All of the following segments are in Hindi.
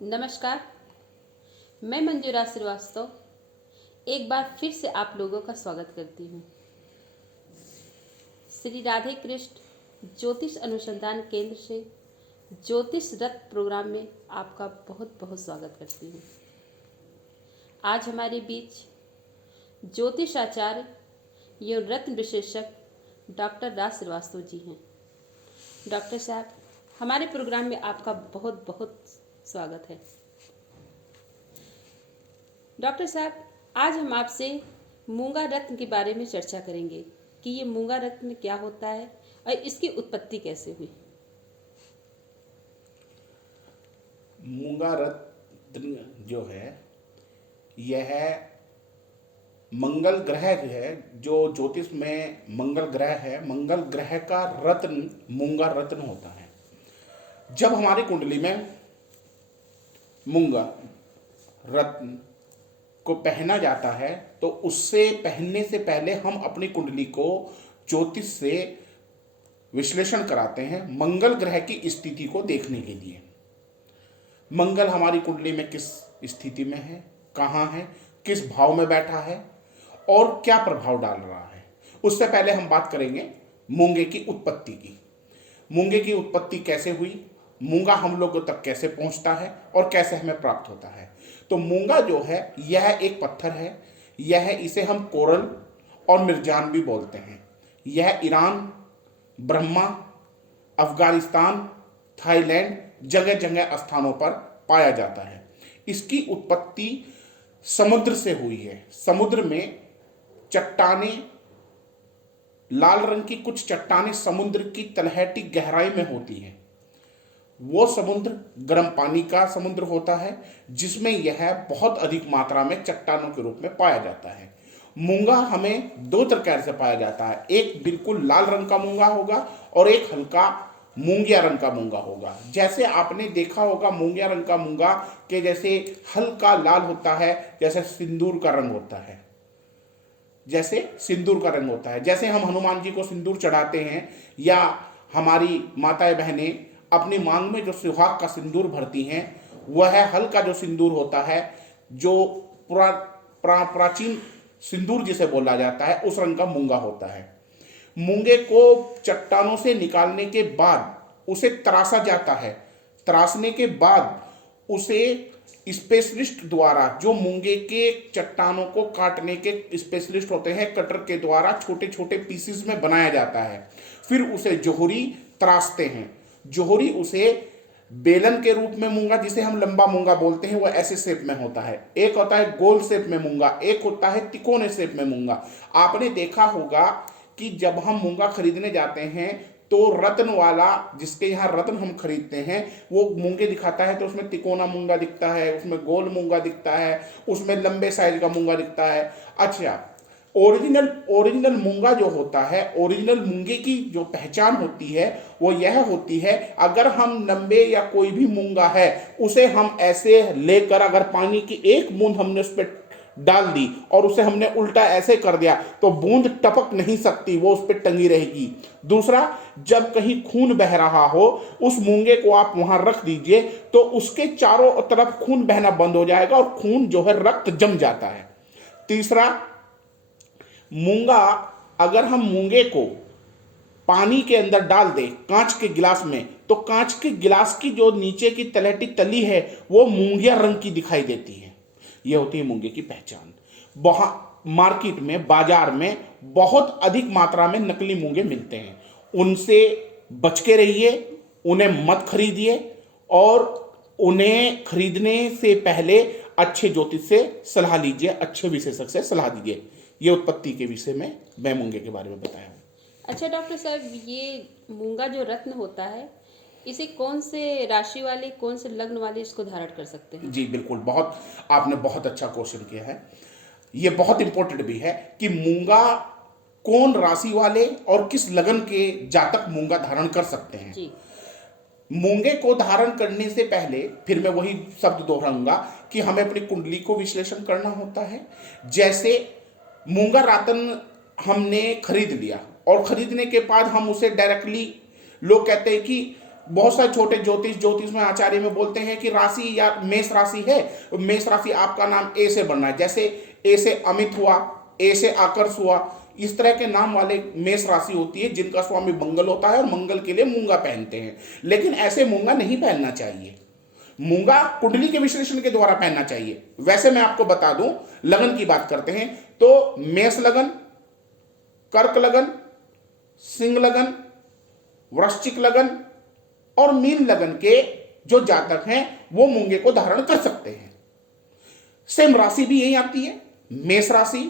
नमस्कार। मैं मंजूरा श्रीवास्तव एक बार फिर से आप लोगों का स्वागत करती हूँ। श्री राधे कृष्ण ज्योतिष अनुसंधान केंद्र से ज्योतिष रत्न प्रोग्राम में आपका बहुत बहुत स्वागत करती हूँ। आज हमारे बीच ज्योतिष आचार्य एवं रत्न विशेषज्ञ डॉक्टर राज श्रीवास्तव जी हैं। डॉक्टर साहब, हमारे प्रोग्राम में आपका बहुत बहुत स्वागत है। डॉक्टर साहब, आज हम आपसे मूंगा रत्न के बारे में चर्चा करेंगे कि ये मूंगा रत्न क्या होता है और इसकी उत्पत्ति कैसे हुई। मूंगा रत्न जो है यह मंगल ग्रह है, जो ज्योतिष में मंगल ग्रह है। मंगल ग्रह का रत्न मूंगा रत्न होता है। जब हमारी कुंडली में मूंगा रत्न को पहना जाता है तो उससे पहनने से पहले हम अपनी कुंडली को ज्योतिष से विश्लेषण कराते हैं मंगल ग्रह की स्थिति को देखने के लिए। मंगल हमारी कुंडली में किस स्थिति में है, कहाँ है, किस भाव में बैठा है और क्या प्रभाव डाल रहा है। उससे पहले हम बात करेंगे मूंगे की उत्पत्ति की। मूंगे की उत्पत्ति कैसे हुई, मूंगा हम लोगों तक कैसे पहुंचता है और कैसे हमें प्राप्त होता है। तो मूंगा जो है यह एक पत्थर है। इसे हम कोरल और मिर्जान भी बोलते हैं। यह ईरान, ब्रह्मा, अफगानिस्तान, थाईलैंड जगह जगह स्थानों पर पाया जाता है। इसकी उत्पत्ति समुद्र से हुई है। समुद्र में चट्टानें, लाल रंग की कुछ चट्टानें समुद्र की तलहटी गहराई में होती हैं। वो समुद्र गर्म पानी का समुद्र होता है जिसमें यह बहुत अधिक मात्रा में चट्टानों के रूप में पाया जाता है। मूंगा हमें दो प्रकार से पाया जाता है। एक बिल्कुल लाल रंग का मूंगा होगा और एक हल्का मूंगिया रंग का मूंगा होगा। जैसे आपने देखा होगा मूंगिया रंग का मूंगा के जैसे हल्का लाल होता है, जैसे सिंदूर का रंग होता है। जैसे हम हनुमान जी को सिंदूर चढ़ाते हैं या हमारी माताएं बहनें अपनी मांग में जो सुहाग का सिंदूर भरती हैं, वह हल्का जो सिंदूर होता है, जो प्राचीन सिंदूर जिसे बोला जाता है, उस रंग का मूंगा होता है। मूंगे को चट्टानों से निकालने के बाद उसे तराशा जाता है। तराशने के बाद उसे स्पेशलिस्ट द्वारा, जो मूंगे के चट्टानों को काटने के स्पेशलिस्ट होते हैं, कटर के द्वारा छोटे छोटे पीसेस में बनाया जाता है। फिर उसे जोहरी तराशते हैं। जोहरी उसे बेलन के रूप में मूंगा, जिसे हम लंबा मूंगा बोलते हैं, वह ऐसे शेप में होता है। एक होता है गोल शेप में मूंगा, एक होता है तिकोने शेप में मूंगा। आपने देखा होगा कि जब हम मूंगा खरीदने जाते हैं तो रत्न वाला, जिसके यहाँ रत्न हम खरीदते हैं, वो मूंगे दिखाता है तो उसमें तिकोना मूंगा दिखता है, उसमें गोल मूंगा दिखता है, उसमें लंबे साइज का मूंगा दिखता है। अच्छा, ओरिजिनल मूंगा जो होता है, ओरिजिनल मूंगे की जो पहचान होती है वो यह होती है, अगर हम लंबे या कोई भी मूंगा है उसे हम ऐसे लेकर अगर पानी की एक बूंद हमने उस पर डाल दी और उसे हमने उल्टा ऐसे कर दिया तो बूंद टपक नहीं सकती, वो उस पर टंगी रहेगी। दूसरा, जब कहीं खून बह रहा हो, उस मूंगे को आप वहां रख दीजिए तो उसके चारों तरफ खून बहना बंद हो जाएगा और खून जो है रक्त जम जाता है। तीसरा, मूंगा, अगर हम मूंगे को पानी के अंदर डाल दें कांच के गिलास में, तो कांच के गिलास की जो नीचे की तलहटी तली है वो मूंगिया रंग की दिखाई देती है। ये होती है मूंगे की पहचान। मार्केट में, बाजार में बहुत अधिक मात्रा में नकली मूंगे मिलते हैं। उनसे बच के रहिए, उन्हें मत खरीदिए और उन्हें खरीदने से पहले अच्छे ज्योतिष से सलाह लीजिए, अच्छे विशेषज्ञ से सलाह दीजिए। ये उत्पत्ति के विषय में मैं मूंगे के बारे में बताया। अच्छा डॉक्टर साहब, ये मूंगा जो रत्न होता है, इसे कौन से राशि वाले, कौन से लग्न वाले इसको धारण कर सकते हैं? जी बिल्कुल, आपने बहुत अच्छा क्वेश्चन किया है। ये बहुत इंपॉर्टेंट भी है कि मूंगा कौन राशि वाले और किस लगन के जातक मूंगा धारण कर सकते हैं। जी। मूंगे को धारण करने से पहले फिर मैं वही शब्द दोहराऊंगा कि हमें अपनी कुंडली को विश्लेषण करना होता है। जैसे मूंगा रातन हमने खरीद लिया और खरीदने के बाद हम उसे डायरेक्टली, लोग कहते हैं कि बहुत सारे छोटे ज्योतिष में आचार्य में बोलते हैं कि राशि या मेष राशि है, मेष राशि आपका नाम ए से बनना है, जैसे ए से अमित हुआ, ए से आकर्ष हुआ, इस तरह के नाम वाले मेष राशि होती है जिनका स्वामी मंगल होता है और मंगल के लिए मूंगा पहनते हैं। लेकिन ऐसे मूंगा नहीं पहनना चाहिए, मूंगा कुंडली के विश्लेषण के द्वारा पहनना चाहिए। वैसे मैं आपको बता दूं, लगन की बात करते हैं तो मेष लगन, कर्क लगन, सिंह लगन, वृश्चिक लगन और मीन लगन के जो जातक हैं वो मूंगे को धारण कर सकते हैं। सेम राशि भी यही आती है, मेष राशि,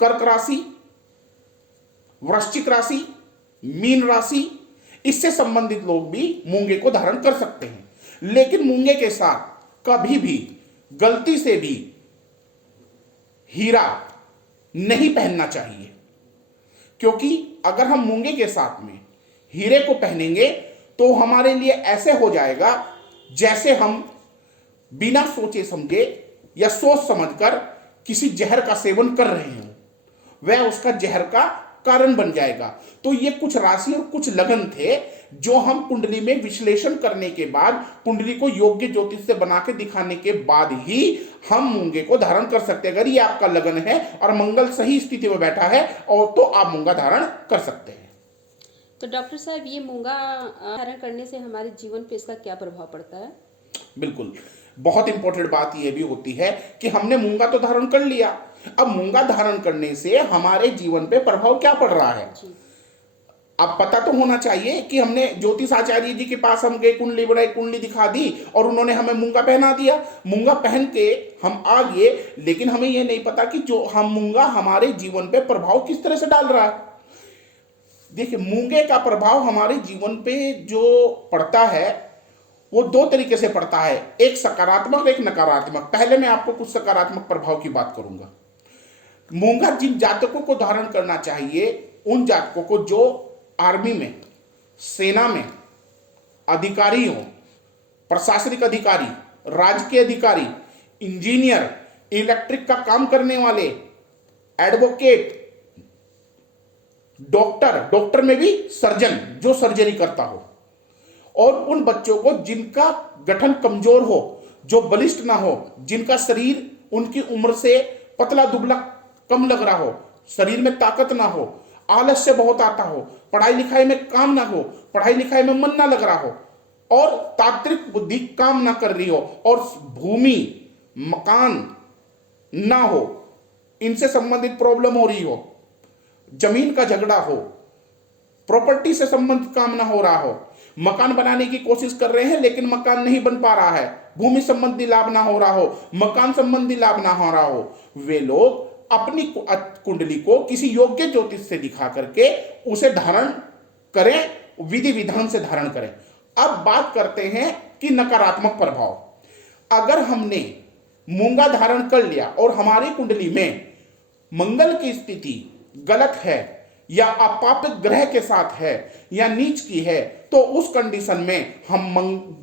कर्क राशि, वृश्चिक राशि, मीन राशि, इससे संबंधित लोग भी मूंगे को धारण कर सकते हैं। लेकिन मूंगे के साथ कभी भी गलती से भी हीरा नहीं पहनना चाहिए, क्योंकि अगर हम मूंगे के साथ में हीरे को पहनेंगे तो हमारे लिए ऐसे हो जाएगा जैसे हम बिना सोचे समझे या सोच समझकर किसी जहर का सेवन कर रहे हो, वह उसका जहर का कारण बन जाएगा। तो ये कुछ राशि और कुछ लगन थे जो हम कुंडली में विश्लेषण करने के बाद, कुंडली को योग्य ज्योतिष से बना के दिखाने के बाद ही हम मूंगे को धारण कर सकते हैं। अगर ये आपका लगन है और मंगल सही स्थिति में बैठा है और तो आप मूंगा धारण कर सकते हैं। तो डॉक्टर साहब, ये मूंगा धारण करने से हमारे जीवन पे इसका क्या प्रभाव पड़ता है? बिल्कुल, बहुत इंपॉर्टेंट बात यह भी होती है कि हमने मूंगा तो धारण कर लिया, अब मूंगा धारण करने से हमारे जीवन पे प्रभाव क्या पड़ रहा है। अब पता तो होना चाहिए कि हमने ज्योतिष आचार्य जी के पास हम गए, कुंडली बनाई, कुंडली दिखा दी और उन्होंने हमें मूंगा पहना दिया, मूंगा पहन के हम आ गए, लेकिन हमें यह नहीं पता कि जो हम मूंगा हमारे जीवन पे प्रभाव किस तरह से डाल रहा है। देखिए, मूंगे का प्रभाव हमारे जीवन पे जो पड़ता है वो दो तरीके से पड़ता है, एक सकारात्मक, एक नकारात्मक। पहले मैं आपको कुछ सकारात्मक प्रभाव की बात करूंगा। मूंगा जिन जातकों को धारण करना चाहिए, उन जातकों को जो आर्मी में, सेना में अधिकारी हो, प्रशासनिक अधिकारी, राजकीय अधिकारी, इंजीनियर, इलेक्ट्रिक का काम करने वाले, एडवोकेट, डॉक्टर में भी सर्जन जो सर्जरी करता हो, और उन बच्चों को जिनका गठन कमजोर हो, जो बलिष्ठ ना हो, जिनका शरीर उनकी उम्र से पतला दुबला कम लग रहा हो, शरीर में ताकत ना हो, आलस्य बहुत आता हो, पढ़ाई लिखाई में काम ना हो, पढ़ाई लिखाई में मन ना लग रहा हो और तात्विक बुद्धि काम ना कर रही हो और भूमि मकान ना हो, इनसे संबंधित प्रॉब्लम हो रही हो, जमीन का झगड़ा हो, प्रॉपर्टी से संबंधित काम ना हो रहा हो, मकान बनाने की कोशिश कर रहे हैं लेकिन मकान नहीं बन पा रहा है, भूमि संबंधी लाभ ना हो रहा हो, मकान संबंधी लाभ ना हो रहा हो, वे लोग अपनी कुंडली को किसी योग्य ज्योतिष से दिखा करके उसे धारण करें, विधि विधान से धारण करें। अब बात करते हैं कि नकारात्मक प्रभाव। अगर हमने मूंगा धारण कर लिया और हमारी कुंडली में मंगल की स्थिति गलत है या अपापित ग्रह के साथ है या नीच की है, तो उस कंडीशन में हम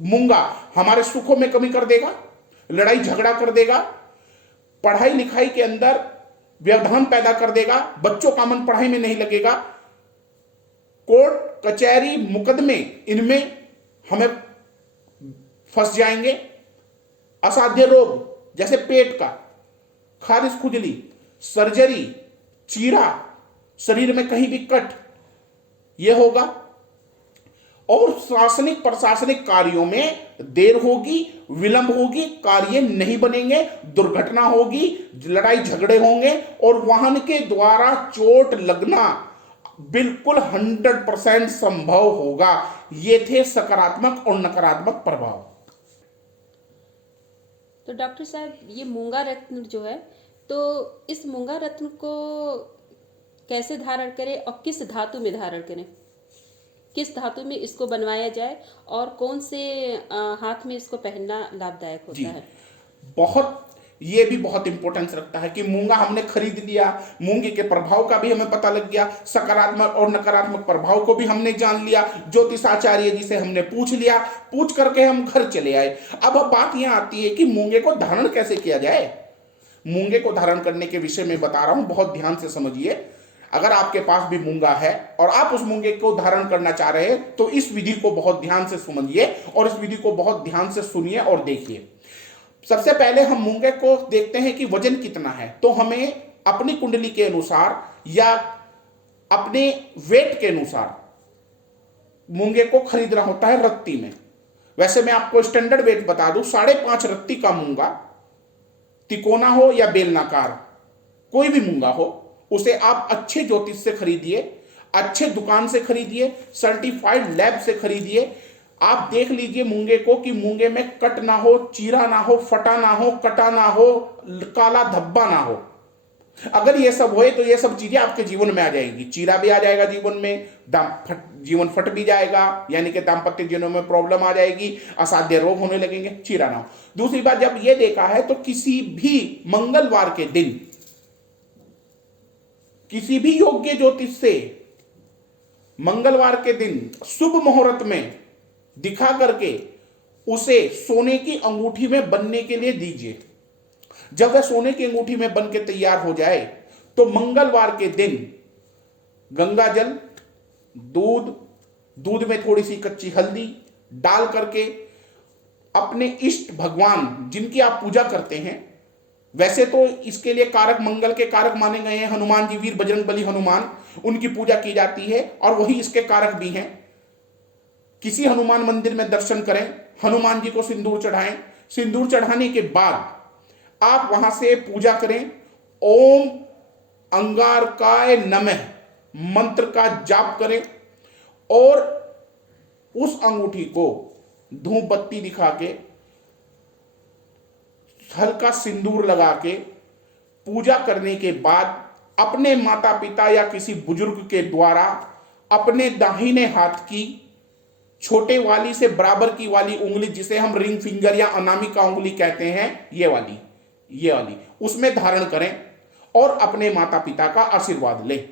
मूंगा हमारे सुखों में कमी कर देगा, लड़ाई झगड़ा कर देगा, पढ़ाई लिखाई के अंदर व्यवधान पैदा कर देगा, बच्चों का मन पढ़ाई में नहीं लगेगा, कोर्ट कचहरी मुकदमे इनमें हमें फंस जाएंगे, असाध्य रोग जैसे पेट का, खारिज खुजली, सर्जरी, चीरा, शरीर में कहीं भी कट, यह होगा और शासनिक प्रशासनिक कार्यों में देर होगी, विलंब होगी, कार्य नहीं बनेंगे, दुर्घटना होगी, लड़ाई झगड़े होंगे और वाहन के द्वारा चोट लगना बिल्कुल 100% संभव होगा। ये थे सकारात्मक और नकारात्मक प्रभाव। तो डॉक्टर साहब, ये मूंगा रत्न जो है, तो इस मूंगा रत्न को कैसे धारण करें और किस धातु में धारण करें, किस धातु में इसको बनवाया जाए और कौन से हाथ में इसको पहनना लाभदायक होता है? ये भी बहुत इंपॉर्टेंस रखता है कि मूंगा हमने खरीद लिया, मूंगे के प्रभाव का भी हमें पता लग गया, सकारात्मक और नकारात्मक प्रभाव को भी हमने जान लिया, ज्योतिषाचार्य जी से हमने पूछ लिया, पूछ करके हम घर चले आए। अब बात यह आती है कि मूंगे को धारण कैसे किया जाए। मूंगे को धारण करने के विषय में बता रहा हूं, बहुत ध्यान से समझिए। अगर आपके पास भी मूंगा है और आप उस मूंगे को धारण करना चाह रहे हैं तो इस विधि को बहुत ध्यान से समझिए और इस विधि को बहुत ध्यान से सुनिए और देखिए। सबसे पहले हम मूंगे को देखते हैं कि वजन कितना है। तो हमें अपनी कुंडली के अनुसार या अपने वेट के अनुसार मूंगे को खरीदना होता है रत्ती में। वैसे मैं आपको स्टैंडर्ड वेट बता दूं, 5.5 रत्ती का मूंगा, तिकोना हो या बेलनाकार, कोई भी मूंगा हो, उसे आप अच्छे ज्योतिष से खरीदिए, अच्छे दुकान से खरीदिए, सर्टिफाइड लैब से खरीदिए। आप देख लीजिए मूंगे को कि मूंगे में कट ना हो, चीरा ना हो, फटा ना हो, कटा ना हो, काला धब्बा ना हो। अगर ये सब होए तो ये सब चीजें आपके जीवन में आ जाएगी। चीरा भी आ जाएगा जीवन में, जीवन फट भी जाएगा, यानी कि दाम्पत्य जीवन में प्रॉब्लम आ जाएगी, असाध्य रोग होने लगेंगे, चीरा ना हो। दूसरी बात, जब ये देखा है तो किसी भी मंगलवार के दिन किसी भी योग्य ज्योतिष से मंगलवार के दिन शुभ मुहूर्त में दिखा करके उसे सोने की अंगूठी में बनने के लिए दीजिए। जब वह सोने की अंगूठी में बन के तैयार हो जाए तो मंगलवार के दिन गंगा जल, दूध में थोड़ी सी कच्ची हल्दी डाल करके अपने इष्ट भगवान जिनकी आप पूजा करते हैं, वैसे तो इसके लिए कारक, मंगल के कारक माने गए हैं हनुमान जी, वीर बजरंगबली हनुमान, उनकी पूजा की जाती है और वही इसके कारक भी हैं। किसी हनुमान मंदिर में दर्शन करें, हनुमान जी को सिंदूर चढ़ाएं। सिंदूर चढ़ाने के बाद आप वहां से पूजा करें, ओम अंगारकाय नमः मंत्र का जाप करें और उस अंगूठी को धूप बत्ती दिखा के, हल्का सिंदूर लगा के पूजा करने के बाद अपने माता पिता या किसी बुजुर्ग के द्वारा अपने दाहिने हाथ की छोटे वाली से बराबर की वाली उंगली, जिसे हम रिंग फिंगर या अनामिका उंगली कहते हैं, ये वाली उसमें धारण करें और अपने माता पिता का आशीर्वाद लें।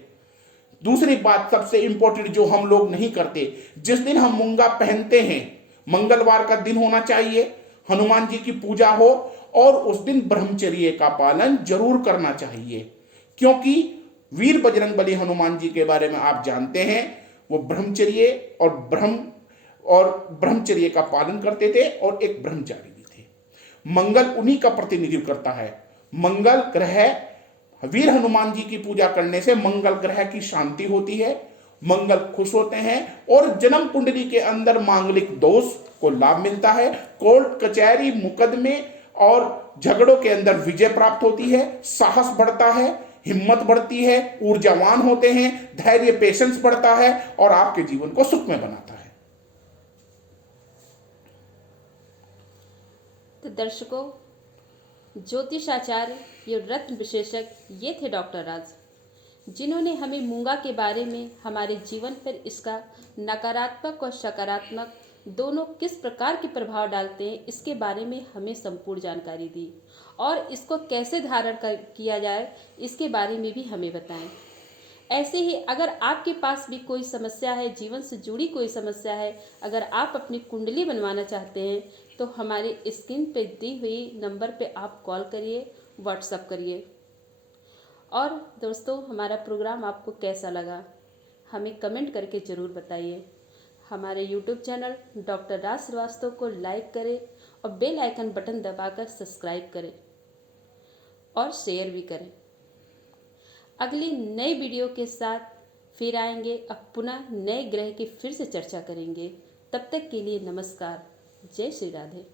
दूसरी बात सबसे इंपॉर्टेंट जो हम लोग नहीं करते, जिस दिन हम मूंगा पहनते हैं मंगलवार का दिन होना चाहिए, हनुमान जी की पूजा हो और उस दिन ब्रह्मचर्य का पालन जरूर करना चाहिए, क्योंकि वीर बजरंगबली हनुमान जी के बारे में आप जानते हैं, वो ब्रह्मचर्य और ब्रह्मचर्य का पालन करते थे और एक ब्रह्मचारी भी थे। मंगल उन्हीं का प्रतिनिधित्व करता है। मंगल ग्रह, वीर हनुमान जी की पूजा करने से मंगल ग्रह की शांति होती है, मंगल खुश होते हैं और जन्म कुंडली के अंदर मांगलिक दोष को लाभ मिलता है। कोर्ट कचहरी मुकदमे और झगड़ों के अंदर विजय प्राप्त होती है, साहस बढ़ता है, हिम्मत बढ़ती है, ऊर्जावान होते हैं, धैर्य पेशेंस बढ़ता है और आपके जीवन को सुखमय बनाता है। तो दर्शकों, ज्योतिषाचार्य ये रत्न विशेषज्ञ ये थे डॉक्टर राज, जिन्होंने हमें मूंगा के बारे में, हमारे जीवन पर इसका नकारात्मक और सकारात्मक दोनों किस प्रकार के प्रभाव डालते हैं, इसके बारे में हमें संपूर्ण जानकारी दी और इसको कैसे धारण किया जाए इसके बारे में भी हमें बताएं। ऐसे ही अगर आपके पास भी कोई समस्या है, जीवन से जुड़ी कोई समस्या है, अगर आप अपनी कुंडली बनवाना चाहते हैं तो हमारे स्क्रीन पे दी हुई नंबर पे आप कॉल करिए, व्हाट्सएप करिए। और दोस्तों, हमारा प्रोग्राम आपको कैसा लगा हमें कमेंट करके ज़रूर बताइए। हमारे यूट्यूब चैनल डॉक्टर राज श्रीवास्तव को लाइक करें और बेल आइकन बटन दबाकर सब्सक्राइब करें और शेयर भी करें। अगली नई वीडियो के साथ फिर आएंगे, अब पुनः नए ग्रह की फिर से चर्चा करेंगे। तब तक के लिए नमस्कार, जय श्री राधे।